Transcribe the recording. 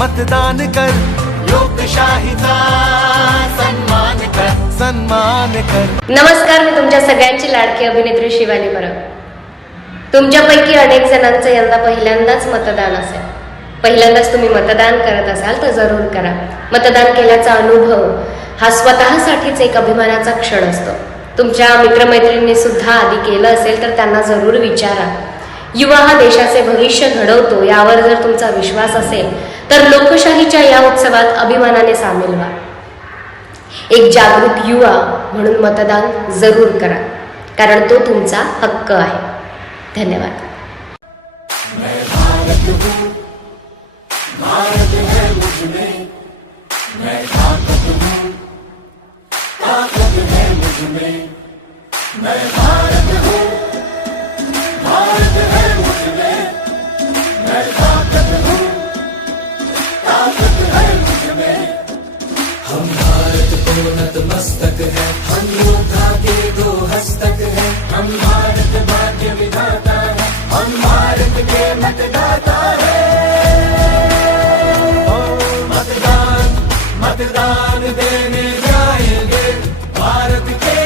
मतदान कर, लोकशाहीचा सन्मान कर, सन्मान कर। नमस्कार, मी तुमच्या सगळ्यांची लाडकी अभिनेत्री शिवानी परब। तुमच्यापैकी अनेक जणांचं यंदा पहिल्यांदाच मतदान असेल। पहिल्यांदाच तुम्ही मतदान करत असाल तर जरूर करा। मतदान केल्याचा अनुभव हा स्वतःसाठीच एक अभिमानाचा क्षण असतो। तुमच्या मित्रमैत्रिणींनी सुद्धा आधी केलं असेल तर त्यांना जरूर विचारा। युवा हा देशाचे भविष्य घडवतो, यावर जर तुमचा विश्वास असेल तर लोकशाहीच्या या उत्सवात अभिमानाने सामील व्हा। एक जागरूक युवा म्हणून मतदान जरूर करा, कारण तो तुमचा हक्क आहे। धन्यवाद। भारत है मुझमें, मैं ताकत हूँ, ताकत है मुझमें, मैं भारत हूँ, भारत है मुझमें, मैं ताकत हूँ, ताकत है मुझमें। हम भारत को नतमस्तक है, हम योद्धा के दो हस्तक है, हम भारत भाग्य विधाता है, हम भारत के मतदाता है। मतदान देने जाएंगे, भारत के